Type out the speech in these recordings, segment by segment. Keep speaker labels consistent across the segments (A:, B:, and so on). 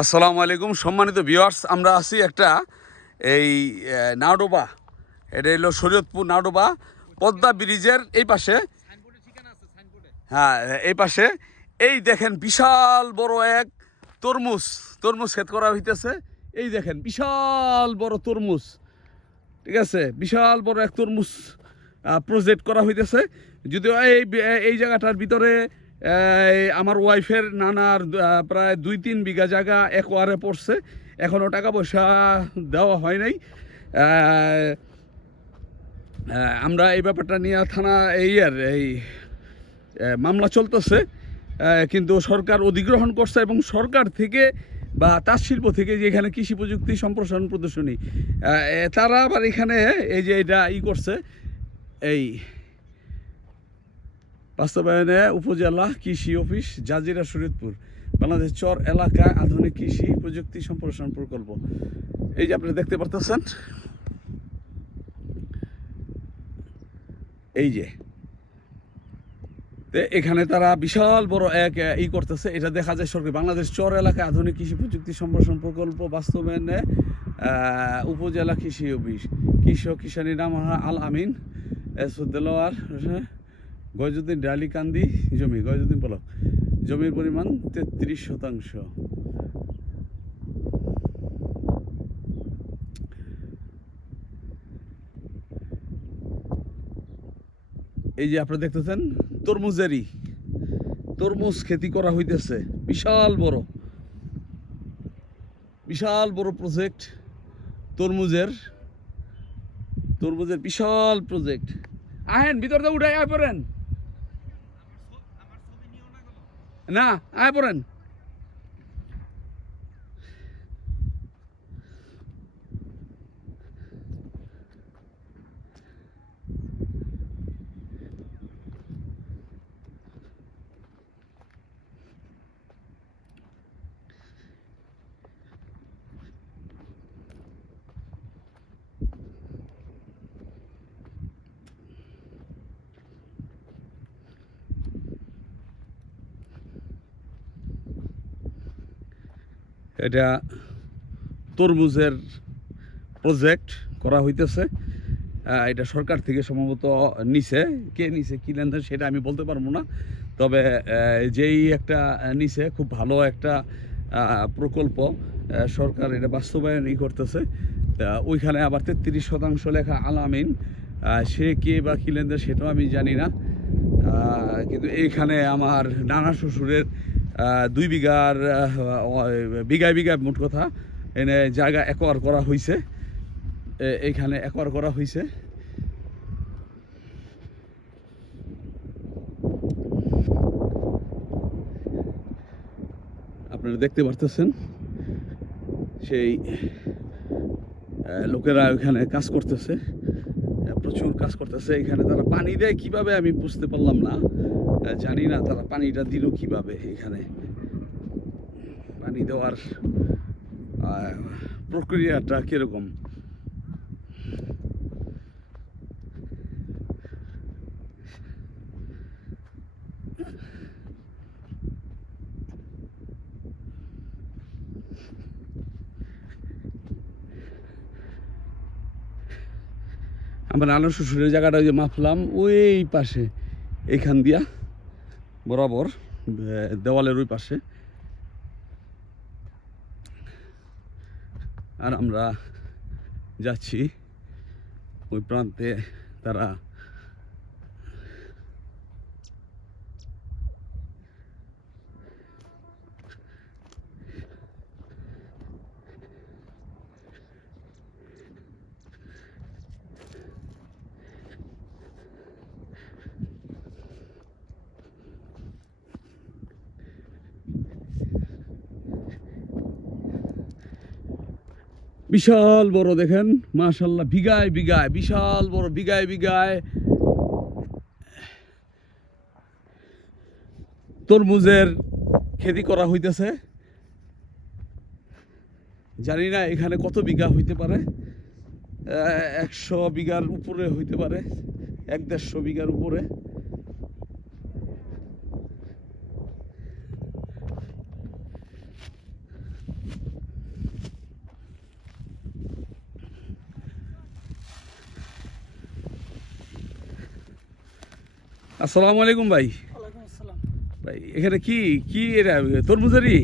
A: আসসালামু আলাইকুম। সম্মানিত ভিউয়ার্স, আমরা আছি একটা এই নাওডোবা। এটা হলো শরীয়তপুর নাওডোবা। পদ্মা ব্রিজের এই পাশে। হ্যাঁ এই পাশে। এই দেখেন বিশাল বড় এক তরমুজ। তরমুজ ক্ষেত করা হইতেছে। এই দেখেন, বিশাল বড় তরমুজ। ঠিক আছে? বিশাল বড় এক তরমুজ প্রজেক্ট করা হইতেছে। যদিও এই এই জায়গাটার ভিতরে আমার ওয়াইফের নানার প্রায় দুই তিন বিঘা জায়গা একোয়ারে পড়ছে। এখনও টাকা পয়সা দেওয়া হয় নাই। আমরা এই ব্যাপারটা নিয়ে থানা এই আর এই মামলা চলতেছে। কিন্তু সরকার অধিগ্রহণ করছে এবং সরকার থেকে বা তাঁত শিল্প থেকে যে এখানে কৃষি প্রযুক্তি সম্প্রসারণ প্রদর্শনী তারা আবার এখানে এই যে এটা ই করছে, এই বাস্তবায়নে উপজেলা কৃষি অফিস জাজিরা শরীয়তপুর, বাংলাদেশ চর এলাকায় আধুনিক কৃষি প্রযুক্তি সম্প্রসারণ প্রকল্প। এই যে আপনারা দেখতে পারতেছেন, এই যে। এখানে তারা বিশাল বড় এক ই করতেছে, এটা দেখা যায় সরকার বাংলাদেশ চর এলাকায় আধুনিক কৃষি প্রযুক্তি সম্প্রসারণ প্রকল্প বাস্তবায়নে উপজেলা কৃষি অফিস, কৃষক কিষানী নাম আল আমিন এসুদ্দোয়ার গয়জুদ্দিন ডালিকান্দি জমি গয়জুদ্দিন পলক জমির পরিমাণ তেত্রিশ শতাংশ। এই যে আপনারা দেখতেছেন, তরমুজেরই, তরমুজ খেতি করা হইতেছে। বিশাল বড় বিশাল বড় প্রজেক্ট তরমুজের তরমুজের বিশাল প্রজেক্ট আহেন, ভিতরে উঠাই, আয় পড়েন। না আয় পড়েন এটা তরমুজের প্রজেক্ট করা হইতেছে। এটা সরকার থেকে সম্ভবত নিছে। কে নিছে, কি লেনদেন সেটা আমি বলতে পারব না। তবে যেই একটা নিছে, খুব ভালো একটা প্রকল্প সরকার এটা বাস্তবায়ন ই করতেছে ওইখানে আবার তেত্রিশ শতাংশ লেখা আলামিন সে কে বা কি লেনদেন সেটাও আমি জানি না। কিন্তু এইখানে আমার নানা শ্বশুরের দুই বিঘার বিঘায় বিঘায় মোট কথা, এনে জায়গা একোয়ার করা হয়েছে এইখানে একোয়ার করা হয়েছে আপনারা দেখতে পারতেছেন, সেই লোকেরা ওখানে কাজ করতেছে। প্রচুর কাজ করতেছে এখানে। তারা পানি দেয় কীভাবে আমি বুঝতে পারলাম না। জানি না তারা পানিটা দিল কীভাবে এখানে। পানি দেওয়ার প্রক্রিয়াটা কীরকম? আমার নানা শ্বশুরের জায়গাটা ওই যে মাফলাম ওই পাশে। এইখান দিয়া, বরাবর দেওয়ালের ওই পাশে। আর আমরা যাচ্ছি, ওই প্রান্তে তারা বিশাল বড় দেখেন, মাশাল্লাহ, বিঘায় বিঘায়, বিশাল বড়, বিঘায় বিঘায়। তরমুজের খেতি করা হইতেছে। জানি না এখানে কত বিঘা হইতে পারে। একশো বিঘার উপরে হইতে পারে, এক দেড়শো বিঘার উপরে। আসসালামু আলাইকুম ভাই।
B: আসসালাম।
A: ভাই এখানে কি কি এটা তরমুজারি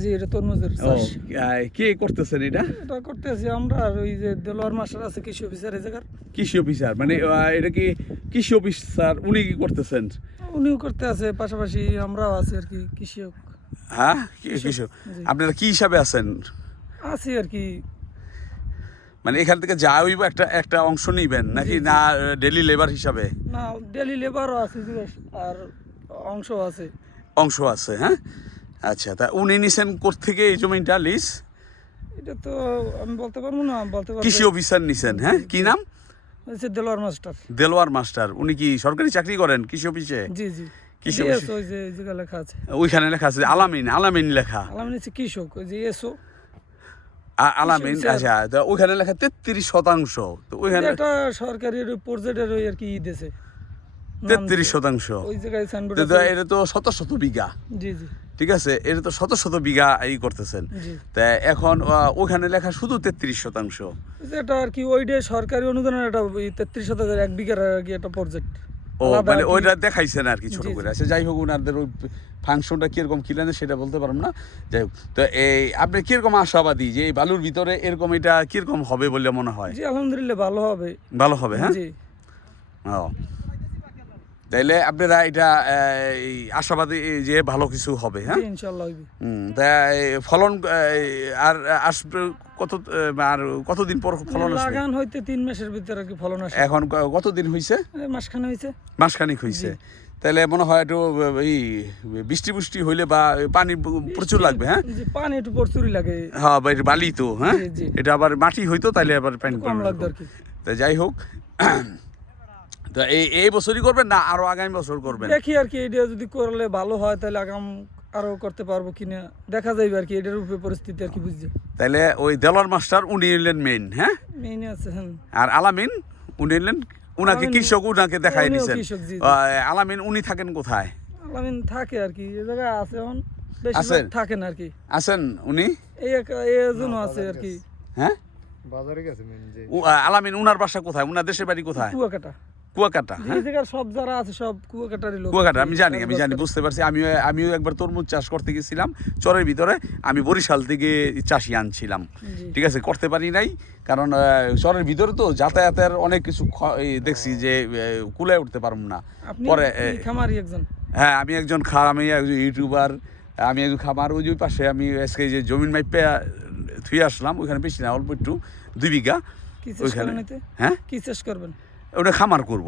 B: জি এটা তরমুজের
A: ও
B: চাষ।
A: কে করতেছেন এটা?
B: এটা করতেছি আমরা আর ওই যে দেলোয়ার মাস্টার আছে কৃষি অফিসার এই জায়গার।
A: কৃষি অফিসার মানে এটা কি কৃষি অফিসার উনি কি করতেছেন?
B: উনিও করতে আছে পাশাপাশি আমরাও আছি আর কি কৃষক
A: হ্যাঁ? কি- কৃষি
B: জি।
A: আপনারা কি হিসাবে আছেন?
B: আছি আর কি
A: মানে এখান থেকে যা হইব একটা একটা অংশ নিবেন? নাকি। না ডেলি লেবার হিসাবে?
B: না ডেলি লেবারও আছে আর অংশ আছে।
A: অংশ আছে হ্যাঁ? আচ্ছা তা উনি নিছেন থেকে এই জমিটা লিস?
B: এটা তো আমি বলতে পারব না বলতে পারব।
A: কৃষি অফিসার নিছেন হ্যাঁ? কি নাম?
B: হচ্ছে দেলোয়ার মাস্টার।
A: দেলোয়ার মাস্টার। উনি কি সরকারি চাকরি করেন কৃষি অফিসে?
B: জি জি।
A: কৃষি অফিসে?
B: ওই যে লেখা আছে।
A: ওইখানে লেখা আছে আলামিন আলামিন লেখা।
B: আলামিন হচ্ছে কৃষক ওই যে এসো
A: আ- আলামিন। আচ্ছা তো ওইখানে লেখা তেত্রিশ শতাংশ। তো ওইখানে
B: এটা সরকারি প্রজেক্টের ওই আর কি নাম
A: তেত্রিশ শতাংশ।
B: ওই জায়গায়
A: এটা তো শত শত বিঘা।
B: জি জি।
A: ঠিক আছে? এটা তো শত শত বিঘা ই করতেছেন। তা এখন ওখানে লেখা শুধু তেত্রিশ শতাংশ।
B: এটা আর কি ওই ডে সরকারি অনুদানের একটা তেত্রিশ শতকের এক বিঘার আর কি একটা প্রজেক্ট
A: ও মানে
B: কি।
A: ওইটা দেখাইছেন আর কি ছোট করে
B: জি।
A: আচ্ছা যাই হোক ওনাদের ওই ফাংশনটা কীরকম জানেন সেটা বলতে পারলাম না। যাই হোক তো এই আপনি কীরকম আশাবাদী যে এই বালুর ভিতরে এরকম এটা কীরকম হবে বলে মনে হয়?
B: জি আলহামদুলিল্লাহ ভালো হবে।
A: ভালো হবে হ্যাঁ?
B: জি।
A: ও তাইলে আপনারা এটা আশাবাদী যে ভালো কিছু হবে হ্যাঁ?
B: ইনশাল্লাহ
A: তা ফলন আর আসবে কত আর কতদিন পর ফলন আসবে?
B: লাগান হইতে তিন মাসের ভিতরে আর কি ফলন আসে
A: এখন কতদিন
B: এই মাসখানে হয়েছে
A: মাসখানিক হয়েছে তাহলে মনে হয় একটু এই বৃষ্টি বৃষ্টি হইলে বা পানি প্রচুর লাগবে হ্যাঁ?
B: পানি একটু প্রচুরই লাগে।
A: হ্যাঁ বালি তো হ্যাঁ। এটা আবার মাটি হইতো তাহলে আবার পানি
B: কম
A: কম
B: লাগতো আর কি।
A: তা যাই হোক তো এই এই বছরই করবেন না আরও আগামী বছর করবেন?
B: দেখি আর কি এটা যদি করলে ভালো হয় তাহলে আগাম আরও করতে পারব কিনা। দেখা যাইবে আর কি এটার উপরে পরিস্থিতি আর কি বুঝছে।
A: তাহলে ওই দেলোয়ার মাস্টার উনি হলেন মেইন হ্যাঁ?
B: মেইন আছে হ্যাঁ।
A: আর আলামিন উনি হলেন উনাকে কৃষক উনাকে দেখাই
B: জি।
A: আলামিন উনি থাকেন কোথায়?
B: আলামিন থাকে আর কি এই জায়গায় আছে এখন। বেশি
A: আছেন?
B: থাকেন আর কি।
A: আছেন উনি?
B: এই এক- আছে আর কি।
A: হ্যাঁ?
C: বাজারে গেছে মেন যে।
A: আলামিন উনার বাসা কোথায়? উনার দেশের বাড়ি কোথায়?
B: কুয়াকাটা।
A: কুয়াকাটা হ্যাঁ?
B: সব যারা আছে সব কুয়াকাটারই লোক।
A: কুয়াকাটা আমি জানি আমি জানি বুঝতে পারছি। আমিও আমিও একবার তরমুজ চাষ করতে গেছিলাম চরের ভিতরে। আমি বরিশাল থেকে চাষি আনছিলাম। ঠিক আছে করতে পারি নাই কারণ চরের ভিতরে তো যাতায়াতের অনেক কিছু দেখছি যে কুলায় উঠতে পারব না। পরে
B: খামারি একজন?
A: হ্যাঁ আমি একজন খা আমি একজন ইউটিউবার আমি একজন খামার ওই যে পাশে আমি আজকে যে জমিন মাইপে থুয়ে আসলাম ওইখানে বেশি না অল্প একটু দুই বিঘা। ওইখানে হ্যাঁ?
B: কি চাষ করবেন?
A: ওটা খামার করব।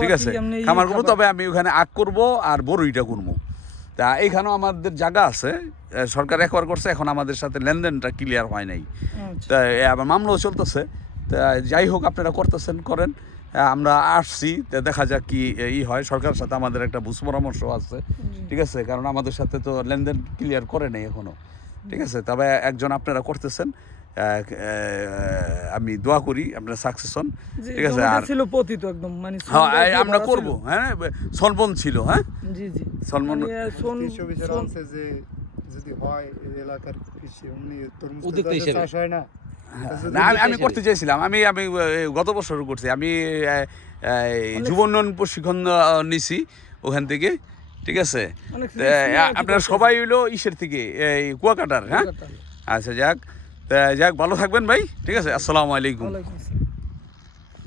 A: ঠিক আছে?
B: ইয়ে
A: খামার করব তবে আমি ওখানে আখ করব আর বড়ইটা করব তা এইখানেও আমাদের জায়গা আছে সরকার একবার করছে এখন আমাদের সাথে লেনদেনটা ক্লিয়ার হয় নাই।
B: আচ্ছা।
A: তা আবার মামলাও চলতেছে। তা যাই হোক আপনারা করতেছেন করেন। আমরা আসছি তা দেখা যাক কি ই হয়। সরকারের সাথে আমাদের একটা বুঝ পরামর্শ আছে। ঠিক আছে? কারণ আমাদের সাথে তো লেনদেন ক্লিয়ার করে নেই এখনও। ঠিক আছে? তবে একজন আপনারা করতেছেন। আমি দোয়া করি আপনারা সাকসেস হন। ঠিক আছে আর
B: ছিল পতিত একদম মানে
A: হ্যাঁ আমরা করব হ্যাঁ সলবন ছিল হ্যাঁ?
B: জি জি।
A: সলমন
B: মানে,
C: যে যদি হয় এলাকার কৃষি। চাষ হয় না?
A: না আমি- করতে চাইছিলাম আমি আমি গত বছর করছি। আমি আহ, আহ, যুব উন্নয়ন প্রশিক্ষণ নিছি ওখান থেকে ঠিক আছে? আপনারা সবাই হইল ইসের থেকে এই কুয়াকাটার হ্যাঁ? আচ্ছা যাক। তা যাক ভালো থাকবেন ভাই ঠিক আছে আসসালামু আলাইকুম।